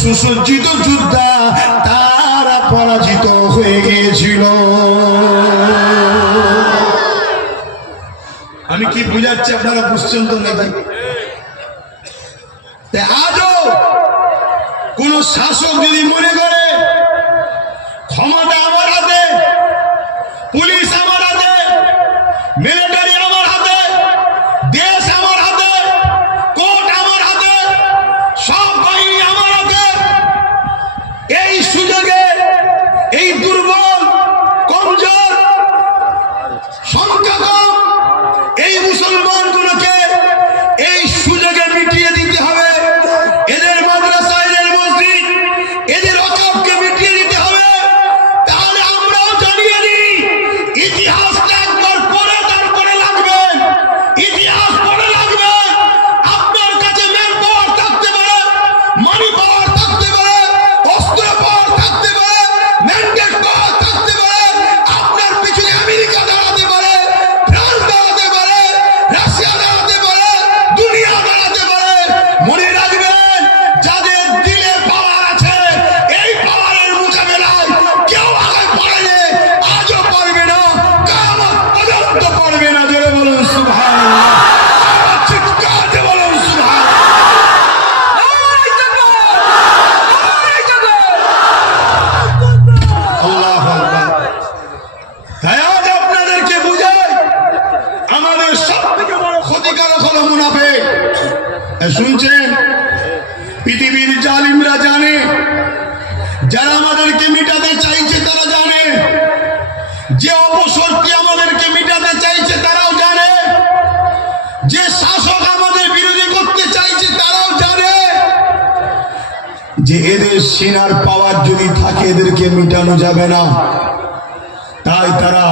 সুসজ্জিত যোদ্ধা তারা পরাজিত হয়ে গিয়েছিল। আমি কি বুঝাচ্ছি আপনারা বুঝছেন তো নাকি? আজও কোন শাসক যদি মনে করে ক্ষমতা আমার হাতে, পুলিশ আমার হাতে মিলিটারি আমার হাতে, দেশ পৃথিবীর জালিমরা জানে, যারা আমাদেরকে মিটাতে চাইছে তারা জানে। যে অপসরটি আমাদেরকে মিটাতে চাইছে তারাও জানে। যে শাসক আমাদের বিরোধী করতে চাইছে তারাও জানে। যে এদের সিনার পাওয়ার যদি থাকে এদেরকে মিটানো যাবে না, তাই তারা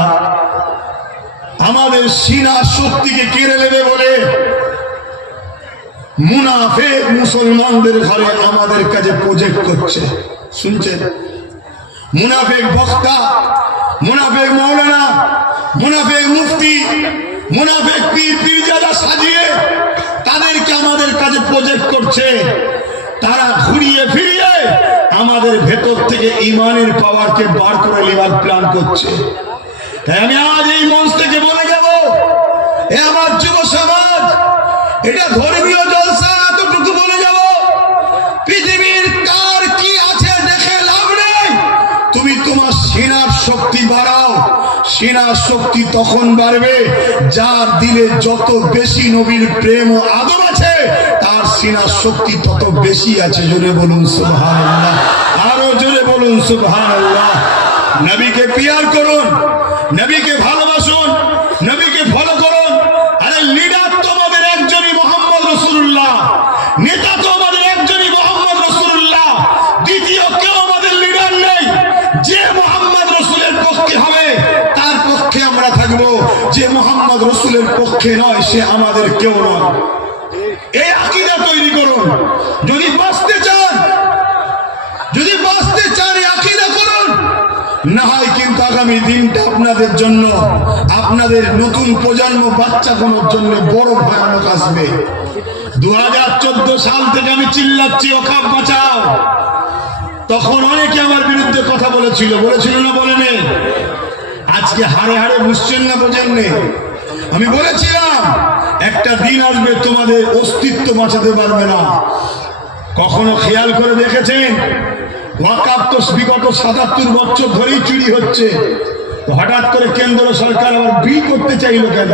আমাদের সিনার শক্তিকে কেড়ে নেবে বলে মুনাফেক মুসলমানদের ঘরে আমাদের কাছে প্রজেক্ট করছে। শুনছেন? মুনাফেক বক্তা, মুনাফেক মৌলানা, মুনাফেক মুফতি, মুনাফেক পীর, পীরজাদা সাজিয়ে তাদেরকে আমাদের কাছে প্রজেক্ট করছে। তারা ঘুরিয়ে ফিরিয়ে আমাদের ভেতর থেকে ইমানের পাওয়ারকে বার করে নেবার প্ল্যান করছে। আমি আজ এই মঞ্চ থেকে বলে যাব, এ আমার যুব সমাজ, এটা ধর্মীয় সেনার শক্তি তখন বাড়বে, যার দিলে যত বেশি নবীর প্রেম ও আদর আছে, তার সেনার শক্তি তত বেশি আছে। জোরে বলুন, সুবহানাল্লাহ। আরও জোরে বলুন, সুবহানাল্লাহ। নবীকে পিয়ার করুন, নবীকে ভালোবাসুন, নবীকে ফলো করুন। আরে লিডার তো আমাদের একজনই, মোহাম্মদ রসুল্লাহ। নেতা তো যে মোহাম্মদ রসুলের পক্ষে নয়, সে আমাদের কেউ নয়। এই আকিদা তৈরি করুন। যদি বাঁচতে চান, যদি বাঁচতে চান এই আকিদা করুন। না হয় কিন্তু আগামী দিনটা আপনাদের জন্য, আপনাদের নতুন প্রজন্ম বাচ্চা কোনোর জন্য বড় ভয়ানক আসবে। দু হাজার চোদ্দ সাল থেকে আমি চিল্লাচ্ছি ওখাপ বাঁচাও। তখন অনেকে আমার বিরুদ্ধে কথা বলেছিল। বলেছিল না বলেনি আজকে হারে হাড়ে বুঝছেন না বোঝেন নে। আমি বলেছিলাম, একটা দিন আসবে তোমাদের অস্তিত্ব বাঁচাতে পারবে না। কখনো খেয়াল করে দেখেছেন? বিগত সাতাত্তর বছর ধরেই চুরি হচ্ছে। হঠাৎ করে কেন্দ্র সরকার আবার বিল করতে চাইলো কেন?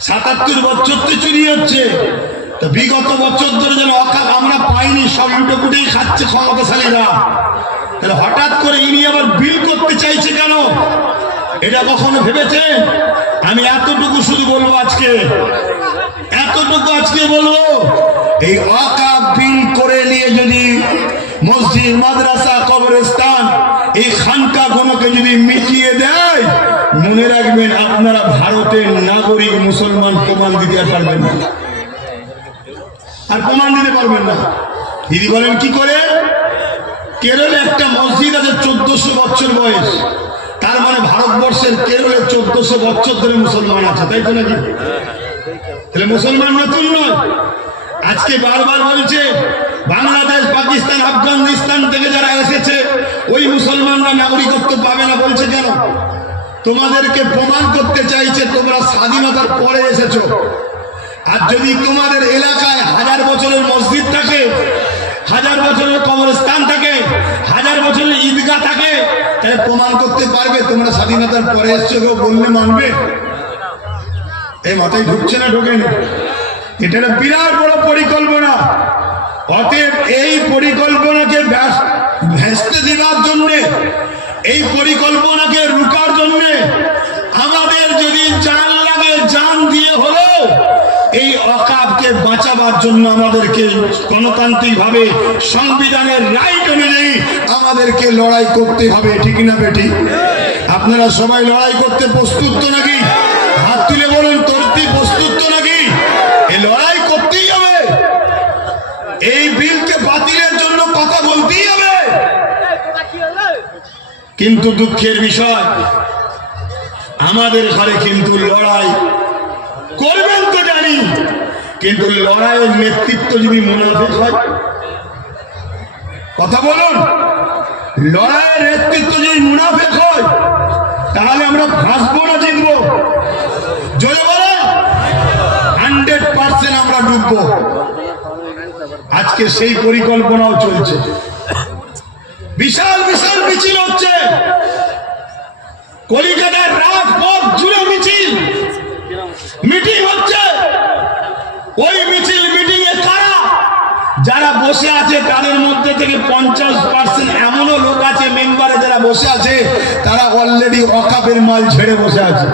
সাতাত্তর বছর তো চুরি হচ্ছে। তো বিগত বছর ধরে যেন অকাপ আমরা পাইনি, সব লুটে পুটেই খাচ্ছে ক্ষমতাশালীরা। তাহলে হঠাৎ করে ইনি আবার বিল এটা কখনো ভেবেছে আমি এতটুকু শুধু বলব আজকে। এতটুকু আজকে বলব, এই অকাপ বিল করে নিয়ে যদি মসজিদ, মাদ্রাসা, কবরস্থান এই খানকা গুলোকে যদি মিটিয়ে দেয়, মনে রাখবেন আপনারা ভারতের নাগরিক মুসলমান প্রমাণ দিতে পারবেন না। আর প্রমাণ দিতে পারবেন না। দিদি বলেন, কি করে? কেরলে একটা মসজিদ আছে চোদ্দশো বছর বয়স। তার মানে ভারতবর্ষের কেরলে চোদ্দশো বছর ধরে মুসলমান আছে, তাই তো নাকি? তাহলে মুসলমান নতুন নয়। আজকে বারবার বলছে, বাংলাদেশ, পাকিস্তান, আফগানিস্তান থেকে যারা এসেছে, ওই মুসলমানরা নাগরিকত্ব পাবে না বলছে কেন? তোমাদেরকে প্রমাণ করতে চাইছে, তোমরা স্বাধীনতার পরে এসেছ। আর যদি তোমাদের এলাকায় হাজার বছরের মসজিদ থাকে হাজার বছরের কবরস্থান থাকে, হাজার বছরের ঈদগাহ থাকে, তাহলে প্রমাণ করতে পারবে, তোমরা স্বাধীনতার পরে এসছো কেউ বললে মানবে? এই মাথায় ঢুকছে না, ঢোকেনি। এটা একটা বিরাট বড় পরিকল্পনা। অতএব এই পরিকল্পনাকে ভেস্তে দেওয়ার জন্য এই পরিকল্পনাকে রুকার জন্য আমাদের যদি জান লাগে জান দিয়ে হলেও এই অকাবকে বাঁচাবার জন্য আমাদেরকে গণতান্ত্রিক ভাবে সংবিধানের রাইট অনুযায়ী আমাদেরকে লড়াই করতে হবে, ঠিক না বেটি আপনারা সবাই লড়াই করতে প্রস্তুত তো নাকি? হাত তুলে বলুন, তর্তি প্রস্তুত তো নাকি? এই লড়াই করতেই হবে। এই বিলকে বাতিলের জন্য কথা বলতেই হবে। কিন্তু দুঃখের বিষয়, আমাদের ঘরে কিন্তু লড়াই করবেন তো কিন্তু লড়াইয়ের নেতৃত্ব যদি মুনাফিক হয়, কথা বলুন। লড়াইয়ের নেতৃত্ব যদি মুনাফিক হয়, তাহলে আমরা ভাসবো না জিতবো? জয় বলেন। হান্ড্রেড পার্সেন্ট আমরা ডুববো। আজকে সেই পরিকল্পনাও চলছে। বিশাল বিশাল মিছিল হচ্ছে। কলিকাতার রাত পথ জুড়ে মিছিল। মিটিং হচ্ছে ওই মিছিল মিটিং এ কারা যারা বসে আছে তাদের মধ্যে থেকে পঞ্চাশ পার্সেন্ট এমনও লোক আছে মেম্বারে যারা বসে আছে তারা অলরেডি অকাপের মাল ছেড়ে বসে আছে।